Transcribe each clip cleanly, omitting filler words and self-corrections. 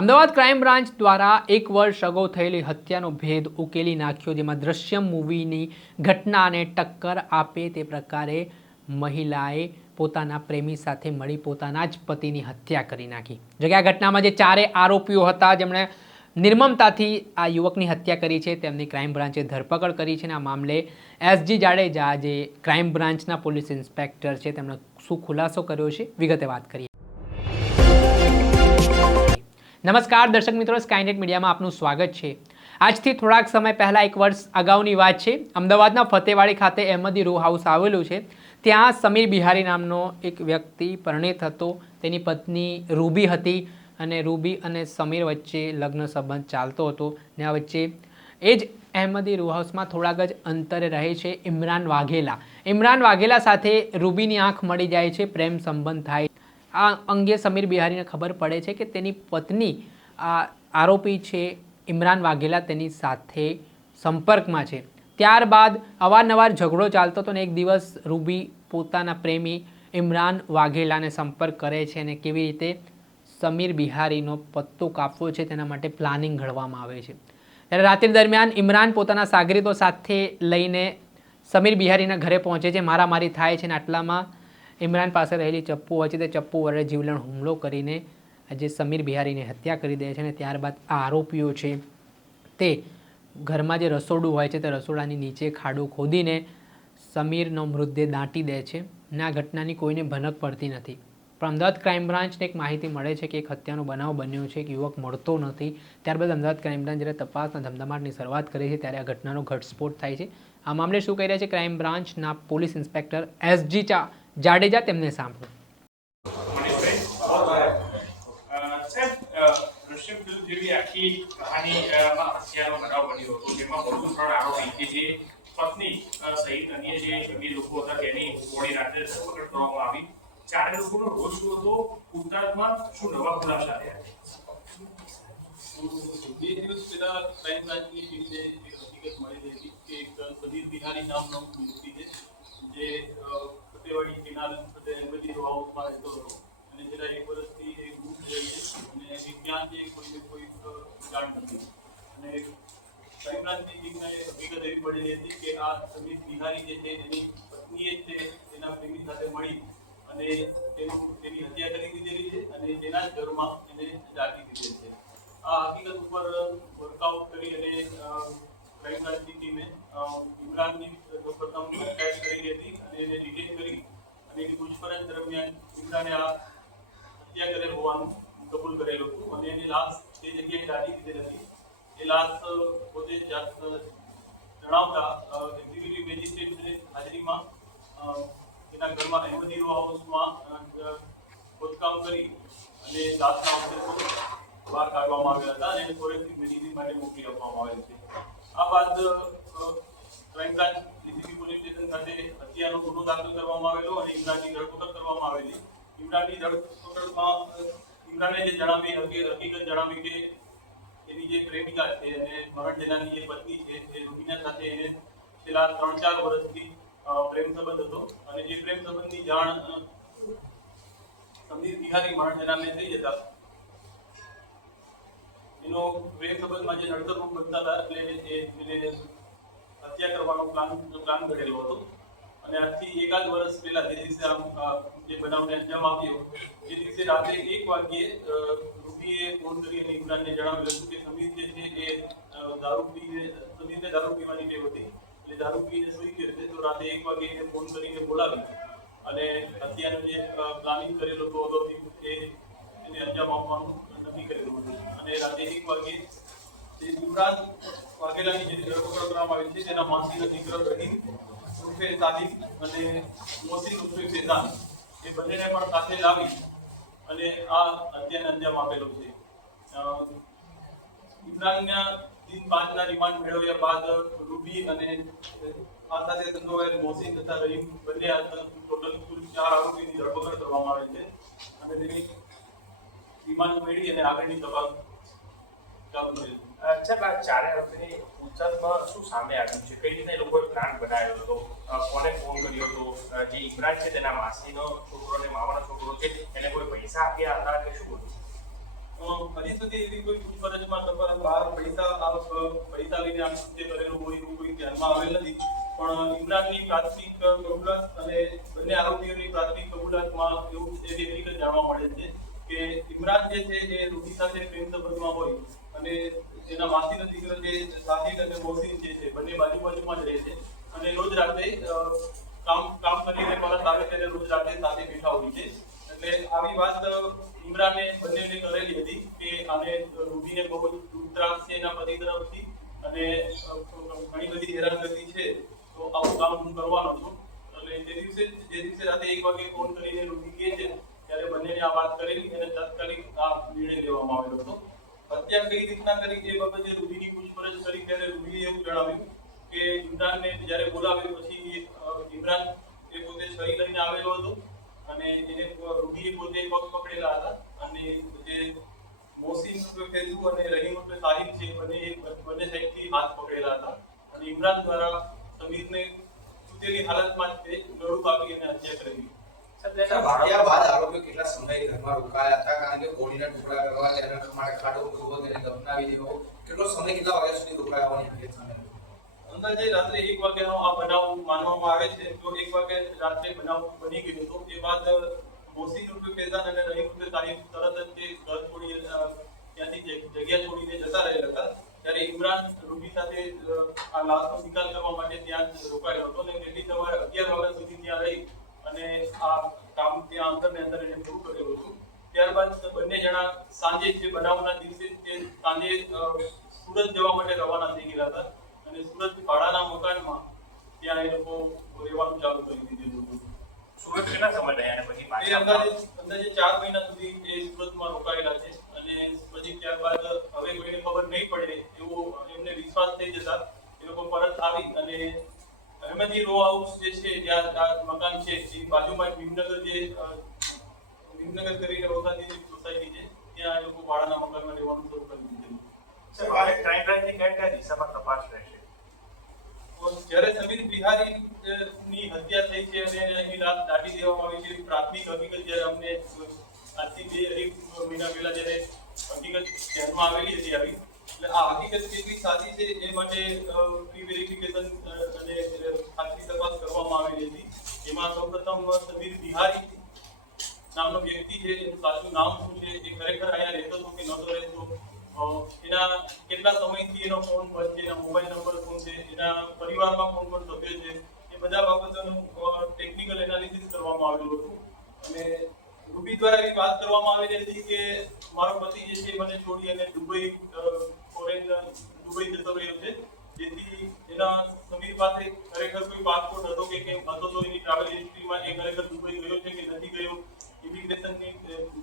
Ahmedabad crime branch દ્વારા 1 વર્ષ અગાઉ થયેલી હત્યાનો ભેદ ઉકેલી નાખ્યો, જેમાં દ્રશ્યમ મૂવીની ઘટનાને ટક્કર આપે તે પ્રકારે મહિલાએ પોતાના પ્રેમી સાથે મળી પોતાના જ પતિની હત્યા કરી નાખી. જો કે આ ઘટનામાં જે 4 આરોપીઓ હતા જેમણે નિર્મમતાથી આ યુવકની હત્યા કરી છે તેમની ક્રાઇમ બ્રાન્ચે ધરપકડ કરી છે. અને આ મામલે એસજી જાડેજા જે ક્રાઇમ બ્રાન્ચના પોલીસ ઇન્સ્પેક્ટર છે તેમણે શું ખુલાસો કર્યો છે, વિગતે વાત કરીએ. નમસ્કાર દર્શક મિત્રો, સ્કાયનેટ મીડિયામાં આપનું સ્વાગત છે. આજથી થોડાક સમય પહેલાં 1 વર્ષ અગાઉની વાત છે. અમદાવાદના ફતેવાડી ખાતે અહેમદી રો હાઉસ આવેલું છે. ત્યાં સમીર બિહારી નામનો એક વ્યક્તિ પરિણીત હતો. તેની પત્ની રૂબી હતી અને રૂબી અને સમીર વચ્ચે લગ્ન સંબંધ ચાલતો હતો. ને આ વચ્ચે એ જ અહેમદી રો હાઉસમાં થોડાક જ અંતરે રહે છે ઇમરાન વાઘેલા. ઇમરાન વાઘેલા સાથે રૂબીની આંખ મળી જાય છે, પ્રેમ સંબંધ થાય. આ અંગે સમીર બિહારીને ખબર પડે છે કે તેની પત્ની આરોપી છે ઇમરાન વાઘેલા તેની સાથે સંપર્કમાં છે. ત્યારબાદ અવારનવાર ઝઘડો ચાલતો હતો અને એક દિવસ રૂબી પોતાના પ્રેમી ઇમરાન વાઘેલાને સંપર્ક કરે છે અને કેવી રીતે સમીર બિહારીનો પત્તો કાપવો છે તેના માટે પ્લાનિંગ ઘડવામાં આવે છે. ત્યારે રાત્રિ દરમિયાન ઇમરાન પોતાના સાગરીતો સાથે લઈને સમીર બિહારીના ઘરે પહોંચે છે. મારામારી થાય છે અને આટલામાં ઇમરાન પાસે રહેલી ચપ્પુ હોય છે તે ચપ્પુ વડે જીવલેણ હુમલો કરીને જે સમીર બિહારીની હત્યા કરી દે છે. અને ત્યારબાદ આ આરોપીઓ છે તે ઘરમાં જે રસોડું હોય છે તે રસોડાની નીચે ખાડો ખોદીને સમીરનો મૃતદેહ દાટી દે છે. અને આ ઘટનાની કોઈને ભનક પડતી નથી. પણ અમદાવાદ ક્રાઇમ બ્રાન્ચને એક માહિતી મળે છે કે એક હત્યાનો બનાવ બન્યો છે, એક યુવક મળતો નથી. ત્યારબાદ અમદાવાદ ક્રાઇમ બ્રાન્ચ જ્યારે તપાસના ધમધમાટની શરૂઆત કરે છે ત્યારે આ ઘટનાનો ઘટસ્ફોટ થાય છે. આ મામલે શું કહી રહ્યા છે ક્રાઇમ બ્રાન્ચના પોલીસ ઇન્સ્પેક્ટર એસજી જાડેજા, તેમને સાંભળો. જેવી આખી કહાનીમાં હત્યાનો બનાવ બન્યો હતો જેમાં વધુ 3 આરોપી કે જે પત્ની સહિત અન્ય જે 2 લોકો હતા તેની મોડી રાત્રે ધરપકડ કરવામાં આવી. 4 લોકોનો રોજ શું હતો, પૂછતાછમાં શું નવા ખુલાસા થયા? 2 દિવસ પહેલા ક્રાઇમ બ્રાન્ચની ટીમને એક હકીકત મળી હતી કે એક સમીર બિહારી નામનો વ્યક્તિ છે જે ફતેવાડી કેનાલ અહેમદી રો હાઉસમાં રહેતો હતો અને છેલ્લા 1 વર્ષથી એ ગુમ થયેલ છે અને ક્યાં છે કોઈને કોઈ જાણ નથી. અને ક્રાઇમ બ્રાન્ચની ટીમને હકીકત એવી મળેલી હતી કે આ સમીર બિહારી જે છે એની પત્નીએ છે તેના પ્રેમી સાથે મળી અને તેની હત્યા કરી દીધેલી છે અને તેના જ ઘરમાં એને દાટી દીધેલ છે. આ હકીકત ઉપર વર્કઆઉટ કરી અને ક્રાઇમ બ્રાન્ચની ટીમે ઇમરાનની પ્રથમ અટકાયત કરી હતી અને એને ડિટેન કરી અને એની પૂછપરછ દરમિયાન ઇમરાને આ હત્યા કરેલ હોવાનું કબૂલ કરેલું હતું અને એની લાશ તે જગ્યાએ દાટી દીધેલ હતી. એ લાશ પોતે જણાવતા એક્ઝિક્યુટિવ મેજિસ્ટ્રેટની હાજરીમાં એના ઘરમાં અહેમદી રો હાઉસમાં ખોદકામ કરી અને લાશના અવશેષો બહાર કાઢવામાં આવ્યા હતા અને ફોરેન્સિક મેડિસિન માટે મોકલી આપવામાં આવેલ છે. આ બાદ crime branch DCP police station ખાતે હત્યાનો ગુનો દાખલ કરવામાં આવેલો અને ઇમરાનની ધરપકડ કરવામાં આવેલી. ઇમરાનની ધરપકડમાં ઇમરાને જે હકીકત જણાવી કે એની જે પ્રેમિકા છે અને મરણ જનારની જે પત્ની છે એ રૂબીના સાથે એને છેલ્લા 3-4 વર્ષથી પ્રેમ સંબંધ હતો અને જે પ્રેમ સંબંધની જાણ સમીર બિહારી મરણ જનારને થઈ જતા એનો પ્રેમ સંબંધમાં જે નડતર રૂપ બનતા હતા એટલે એને હત્યા કરવાનો પ્લાન ઘડેલો હતો. અને આજથી 1 વર્ષ પહેલા જે દિવસે જે બનાવને અંજામ આપ્યો એ દિવસે રાત્રે 1 વાગ્યે રૂબીએ ફોન કરી અને ઇમરાનને જણાવેલું હતું કે સમીર જે છે એ સમીરને દારૂ પીવાની ટેવ હતી એટલે દારૂ પીને સૂઈ ગયો છે. તો રાત્રે 1 વાગ્યે એને ફોન કરીને બોલાવી અને હત્યાનો જે પ્લાનિંગ કરેલો હતો અગાઉથી એને અંજામ આપવાનું નક્કી કરેલું હતું. અને રાત્રે 1 વાગ્યે જે ઇમરાન વાઘેલાની જે ધરપકડ કરવામાં આવી છે તેના માસીનો દીકરો રહીમ ઉર્ફે સાદિક અને મોસીન ઉર્ફે ફેઝાન એ બંનેને પણ સાથે લાવી અને આ હત્યાને અંજામ આપેલો છે. ઇમરાનના દિન 5ના રિમાન્ડ મેળવ્યા બાદ રૂબી અને આ સાથે સંડોવાયેલ મોસીન તથા રહીમ બંને ટોટલ કુલ 4 આરોપીની ધરપકડ કરવામાં આવે છે અને તેની રિમાન્ડ મેળવી અને આગળની તપાસ ચાલુ કરી. સાહેબ, આ 4 આરોપીની પૂછતાછમાં શું સામે આવ્યું છે? કઈ રીતે એ લોકોએ પ્લાન બનાવ્યો હતો? કોને ફોન કર્યો હતો? જે ઇમરાન છે તેના માસીનો છોકરો અને મામાનો છોકરો છે એને કોઈ પૈસા આપ્યા હતા કે શું હતું? હજી સુધી એવી કોઈ પૂછપરછમાં તમારા બહાર પૈસા લઈને આમ કૃત્ય કરેલું હોય એવું કોઈ ધ્યાનમાં આવેલ નથી. પણ ઇમરાનની પ્રાથમિક કબૂલાત અને બંને આરોપીઓની પ્રાથમિક કબૂલાતમાં એવું એવી હકીકત જાણવા મળે છે કે ઇમરાન જે છે એ રૂબી સાથે પ્રેમ સંબંધમાં હોય અને એના માસીનો દીકરો જે સાહિદ અને મોહસિન જે છે બંને બાજુમાં જ રહે છે અને રોજ રાતે કામ કરીને પરત આવે ત્યારે રોજ રાતે સાથે બેઠા હોય છે. એટલે આવી વાત ઇમરાને બંનેને કરેલી હતી કે આને રૂબીને બહુ જ દુઃખ ત્રાસ છે એના પતિ તરફથી અને ઘણી બધી હેરાનગતિ છે, તો આવું કામ હું કરવાનો છું. એટલે જે દિવસે રાતે 1 વાગે ફોન કરીને રૂબી કહે છે ત્યારે બંનેને આ વાત કરેલી અને તાત્કાલિક આ નિર્ણય લેવામાં આવેલો હતો. હત્યા કઈ રીતના કરી એ બાબતે રૂબીની પૂછપરછ કરી ત્યારે રૂબીએ એવું જણાવ્યું કે ઇમરાનને જ્યારે બોલાવ્યો પછી ઇમરાન એ પોતે છરી લઈને આવેલો હતો અને એને રૂબીએ પોતે પગ પકડેલા હતા અને જે મોહસિન ફેઝુ અને રહીમ સાહિબ છે બંને સાઈડથી હાથ પકડેલા હતા અને ઇમરાન દ્વારા સમીરને સૂતેલી હાલતમાં જ તે ગળું કાપી અને હત્યા કરી. વાગ્યા બાદ આરોપીઓ કેટલા સમય ઘરમાં રોકાયા હતા? કારણ કે કોળીના ટુકડા કરવા તેને ખાડો પૂરવો તેને દફનાવી દેવો, કેટલો સમય કેટલા વાગ્યા સુધી રોકાયા હોવાની હકીકત સામે આવી? અંદાજે રાત્રે 1 વાગ્યાનો આ બનાવ માનવામાં આવે છે. જો 1 વાગે રાત્રે બનાવ બની ગયો તો એ બાદ મોહસિન ઉર્ફે ફૈઝાન અને રહીમ ઉર્ફે સાહિબ તરત જ તે ઘર છોડી ત્યાંથી જગ્યા છોડીને જતા રહેલા હતા. ત્યારે ઇમરાન રૂબી સાથે આ લાશનો નિકાલ કરવા માટે ત્યાં જ રોકાયો હતો અને વહેલી સવારે 11 વાગ્યા સુધી ત્યાં રહી અને આ કામ ત્યાં અંદર એને પૂરું કરેલું હતું. ત્યારબાદ બંને જણા સાંજે જે બનાવના દિવસે તે સાંજે સુરત જવા માટે રવાના થઈ ગયા હતા અને સુરત ભાડાના મકાનમાં ત્યાં એ લોકો રહેવાનું ચાલુ કરી દીધું હતું. સુરત કેટલા સમય રહ્યા અને પછી એ પાછા અંદાજે 4 મહિના સુધી એ સુરતમાં રોકાયેલા છે અને પછી ત્યારબાદ હવે કોઈને ખબર નહીં પડે એવો એમને વિશ્વાસ થઈ જતા એ લોકો પરત આવી અને અહેમદી રો હાઉસ જે છે જ્યાં આ મકાન છે એ બાજુમાં ભીમનગર કરીને ઓળખાતી સોસાયટી છે ત્યાં એ લોકો ભાડાના મકાનમાં રહેવાનું શરૂ કરી દીધું. ક્રાઇમ બ્રાન્ચની કયા દિશામાં તપાસ રહેશે? જ્યારે સમીર બિહારી ની હત્યા થઈ છે અને એની રાત દાટી દેવામાં આવી છે પ્રાથમિક હકીકત જ્યારે અમને આજથી 2-2.5 મહિના પહેલા જ્યારે હકીકત ધ્યાનમાં આવેલી હતી આવી એટલે આ હકીકત કેટલી સાચી છે એ માટે પ્રી વેરિફિકેશન અને ખાતરી તપાસ કરવામાં આવેલી હતી. એમાં સૌપ્રથમ સમીર બિહારી નામનો વ્યક્તિ છે એનું સાચું નામ શું છે, એ ખરેખર અહીંયા રહેતો હતો કે નહોતો રહેતો, એના કેટલા સમયથી એનો ફોન બંધ છે, એના મોબાઈલ નંબર શું છે, એના પરિવારમાં કોણ કોણ સભ્ય છે, એ બધા બાબતોનું ટેકનિકલ એનાલિસિસ કરવામાં આવેલું હતું. અને રૂબી દ્વારા એવી વાત કરવામાં આવેલી હતી કે મારો પતિ જે છે મને છોડી અને દુબઈ જતો રહ્યો છે, જેથી એના સમીર પાસે ખરેખર કોઈ પાસપોર્ટ હતો કે કેમ હતો તો એની ટ્રાવેલ હિસ્ટ્રીમાં એ ખરેખર દુબઈ ગયો છે કે નથી ગયો, ઇમિગ્રેશનની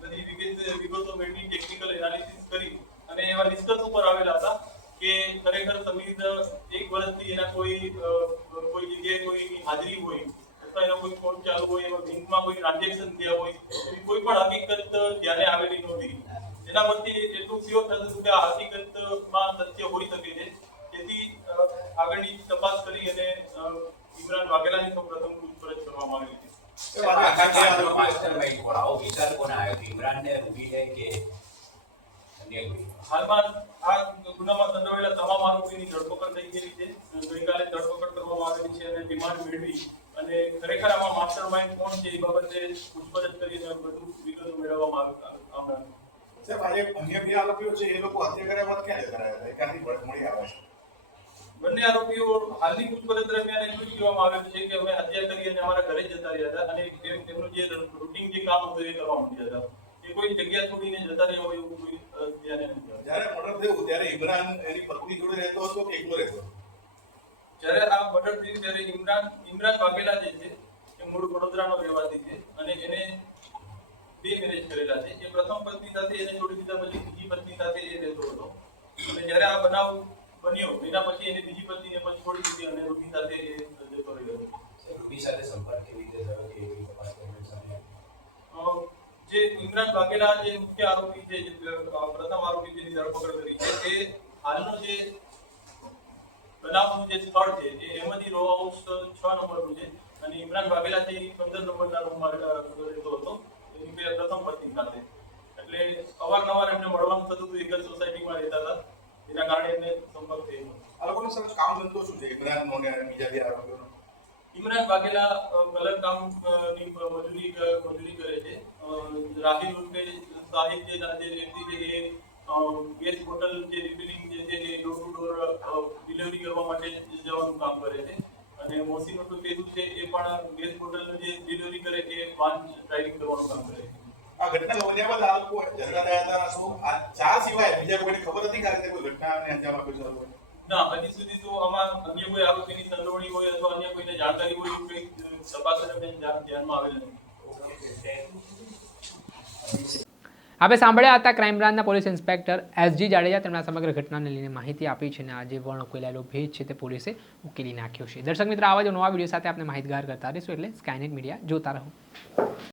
બધી વિગતો મેળવી ટેકનિકલ એનાલિસિસ કરી અને એવા નિષ્કર્ષ ઉપર આવેલા હતા કે ખરેખર સમીર 1 વર્ષથી એના કોઈ જગ્યાએ કોઈની હાજરી હોય અથવા એનો કોઈ ફોન ચાલુ હોય, એમાં બેંકમાં કોઈ ટ્રાન્ઝેક્શન થયા હોય, એવી કોઈ પણ હકીકત ધ્યાને આવેલી નહોતી. એના પરથી એટલું શ્યોર થતું હતું કે આ હકીકતમાં સત્ય હોઈ શકે છે. તેથી આગળની તપાસ કરી અને ઇમરાન વાઘેલાની સૌપ્રથમ પૂછપરછ કરવામાં આવી હતી. માસ્ટરમાઇન્ડ કોણ આવો વિચાર કોને આવ્યો હતો? ઇમરાનને, રૂબીને કે અન્ય કોઈ? હાલમાં આ ગુનામાં સંડોવાયેલા તમામ આરોપીની ધરપકડ થઈ ગઈ છે. ગઈકાલે ધરપકડ કરવામાં આવેલી છે અને રિમાન્ડ મેળવી અને ખરેખર આમાં માસ્ટરમાઇન્ડ કોણ છે એ બાબતે પૂછપરછ કરીને વધુ વિગતો મેળવવામાં આવનાર. સાહેબ, આજે અન્ય 2 આરોપીઓ છે એ લોકો હત્યા કર્યા બાદ ક્યાં જતા રહ્યા હતા? ક્યાંથી મળી આવે છે? બંને આરોપીઓ હાલની પૂછપરછ દરમિયાન એટલું જ કહેવામાં આવેલું છે કે અમે હત્યા કરી અને અમારા ઘરે જતા રહ્યા હતા અને તેમનું જે રૂટીન જે કામ હતું એ કરવા માંડ્યા હતા. એ કોઈ જગ્યા છોડીને જતા રહ્યા હોય એવું કોઈ ધ્યાને નથી. જ્યારે મર્ડર થયું ત્યારે ઇમરાન એની પત્ની જોડે રહેતો હતો કે એકલો રહેતો? જ્યારે આ મર્ડર થયું ત્યારે ઇમરાન વાઘેલા જે છે એ મૂળ વડોદરાનો રહેવાસી છે અને એને 2 મેરેજ કરેલા છે. એ પ્રથમ પત્ની સાથે એને છોડી દીધા પછી બીજી પત્ની સાથે એ રહેતો હતો અને જ્યારે આ બનાવ બન્યો એના પછી એની બીજી પત્નીને પછી છોડી દીધી અને રૂબી સાથે એ જતો રહ્યો હતો. રૂબી સાથે સંપર્ક કેવી રીતે થયો કે એવી તપાસ કરવી સામે? જે ઇમરાન વાઘેલા જે મુખ્ય આરોપી છે, જે પ્રથમ આરોપી જેની ધરપકડ કરી છે, તે હાલનો જે બનાવનું જે સ્થળ છે એ અહેમદી રો હાઉસ 6 નંબરનું છે અને ઇમરાન વાઘેલા છે એ 15 નંબરના રૂમમાં રહેતો હતો એની પ્રથમ પત્ની સાથે. એટલે અવારનવાર એમને મળવાનું થતું હતું, એક જ સોસાયટીમાં રહેતા હતા, એના કારણે એમને સંપર્ક થયો. આ લોકોનો સર કામ ધંધો શું છે ઇમરાનનો ને બીજા બે આરોપીઓનો? ઇમરાન વાઘેલા કલર કામ ની મજૂરી કરે છે. રાહિલ ઉર્ફે સાહિદ જે વ્યક્તિ છે એ ગેસ બોટલ જે રિફિલિંગ જે છે એ ડોર ટુ ડોર ડિલિવરી કરવા માટે જવાનું કામ કરે છે. અને મોસીન ઉર્ફે પેદુ છે એ પણ ગેસ બોટલ જે ડિલિવરી કરે એ વાહન ડ્રાઇવિંગ કરવાનું કામ કરે છે. આ ઘટના બન્યા બાદ આ લોકો જતા રહ્યા હતા. શું આ ચા સિવાય બીજા કોઈને ખબર હતી કે આ રીતે કોઈ ઘટનાને અંજામ આપ્યો છે આ લોકોએ? ના, હજી સુધી તો આમાં અન્ય કોઈ આરોપીની સંડોવણી હોય અથવા અન્ય કોઈને જાણકારી હોય એવું કંઈ તપાસ દરમિયાન ધ્યાનમાં આવેલ નથી. આપણે સાંભળ્યા હતા ક્રાઇમ બ્રાન્ચના પોલીસ ઇન્સ્પેક્ટર એસજી જાડેજા. તેમના સમગ્ર ઘટનાને લઈને માહિતી આપી છે અને આજે પણ ઉકેલાયેલો ભેદ છે તે પોલીસે ઉકેલી નાખ્યો છે. દર્શક મિત્રો, આવા જ નવા વિડીયો સાથે આપણે માહિતગાર કરતા રહીશું, એટલે સ્કાયનેટ મીડિયા જોતા રહો.